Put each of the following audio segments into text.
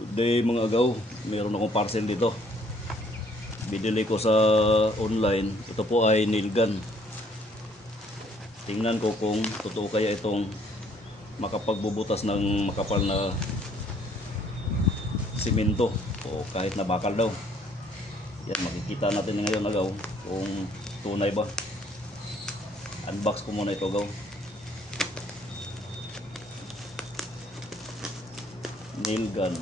Good day mga agaw, meron akong parcel dito. Binili ko sa online. Ito po ay nail gun. Tingnan ko kung totoo kaya itong makapagbubutas ng makapal na simento o kahit na bakal daw. Yan, makikita natin ngayon agaw kung tunay ba. Unbox ko muna ito agaw. Nail gun.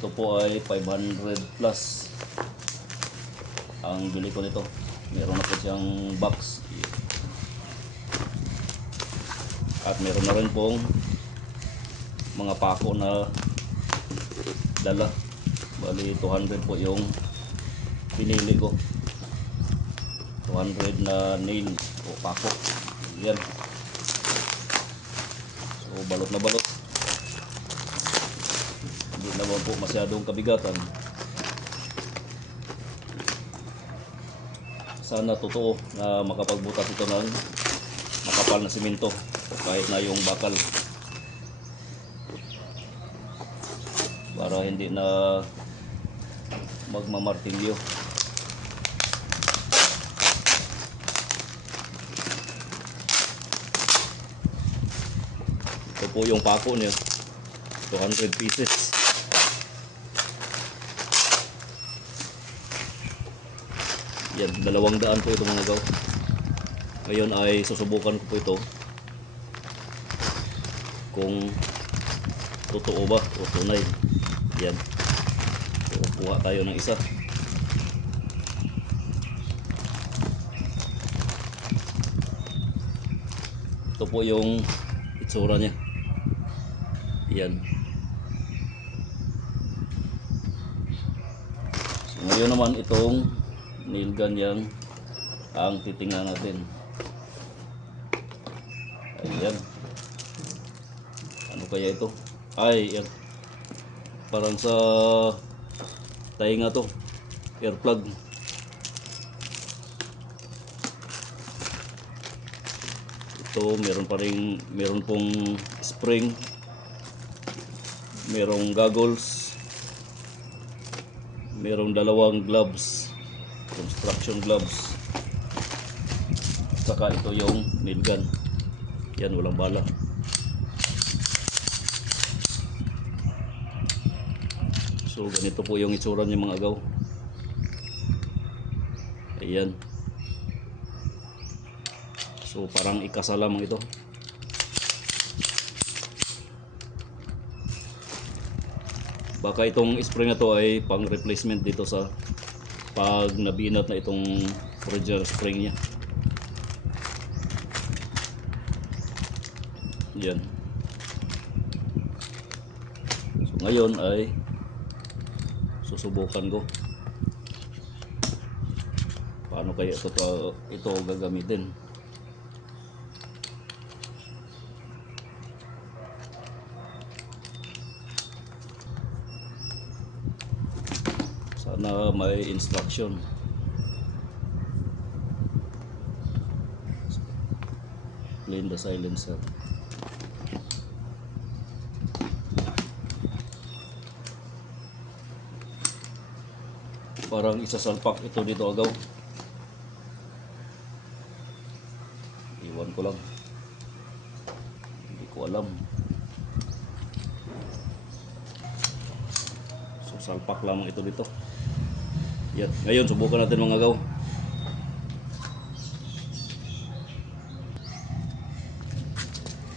Ito po ay 500 plus ang bili ko nito. Meron na po siyang box at meron na rin pong mga pako na dala. Bali 200 po yung pinili ko. 200 na nail o pako. Yan. So balot na balot. Hindi naman po masyadong kabigatan. Sana totoo na makapagbutas ito ng makapal na simento o kahit na yung bakal, para hindi na magmamartilyo. Ito po yung pako niya, 200 pieces. Yan, 200 po ito mga gaw. Ngayon ay susubukan ko po ito kung totoo ba o tunay. Yan. So, kuha tayo ng isa. Ito po yung itsura niya. Yan. So, ngayon naman itong nail gun yan ang titingnan natin. Ayan. Ano kaya ito? Ay, yan. Parang sa tainga to. Air plug. Ito meron pong spring. Merong goggles. Merong dalawang gloves. Construction gloves. Saka ito yung nail gun. Yan, walang bala. So ganito po yung itsura niya mga agaw. Ayan. So parang ikasa lamang ito. Baka itong spring na to ay pang replacement dito sa pag nabinat na itong original spring niya. Yan. So ngayon ay susubukan ko paano kaya ito gagamitin. Sana may instruction. Clean the silencer. Parang isasalpak ito dito agaw. Iwan ko lang. Hindi ko alam. So salpak lamang ito dito. Yan. Ngayon subukan natin mga agaw.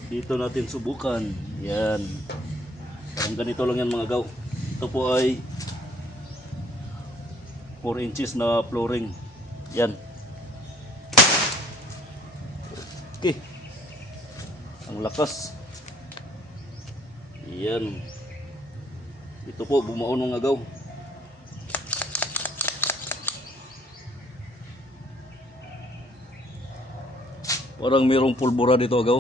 Dito natin subukan. Yan. Parang ganito lang yan mga agaw. Ito po ay 4 inches na flooring. Yan. Okay. Ang lakas. Yan. Ito po bumaon ng agaw. Parang mayroong pulbura dito agaw.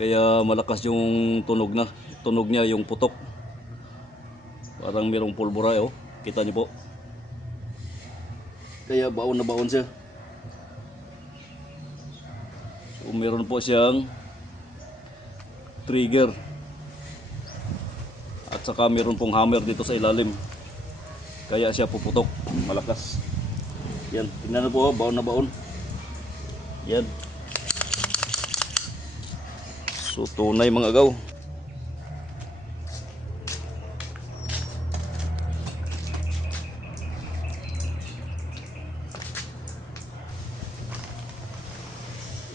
Kaya malakas yung tunog niya yung putok. Parang mayroong pulbura oh. Kita niyo po. Kaya baon na baon siya. So meron po siyang trigger At saka meron pong hammer dito sa ilalim. Kaya siya puputok. Malakas. Yan. Tingnan na po. Baon na baon. Yan. So tunay mga agaw.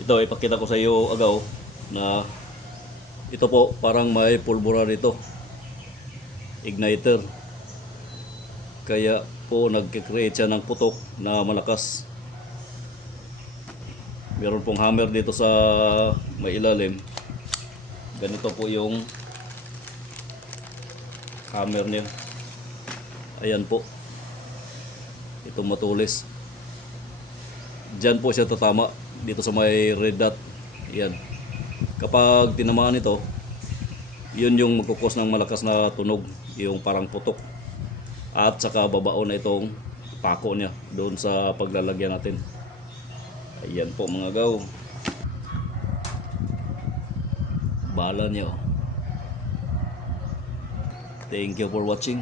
Ito, ipakita ko sa iyo agaw na ito po parang may pulbura dito, igniter, kaya po nagkikreate siya ng putok na malakas. Meron pong hammer dito sa may ilalim. Ganito po yung hammer niya. Ayan po, itong matulis. Diyan po siya tatama, dito sa may red dot. Yan. Kapag tinamaan ito, yun yung magkukos ng malakas na tunog, yung parang putok. At saka babaon na itong pako niya doon sa paglalagyan natin. Ayan po mga gaw. Bala niya. Thank you for watching.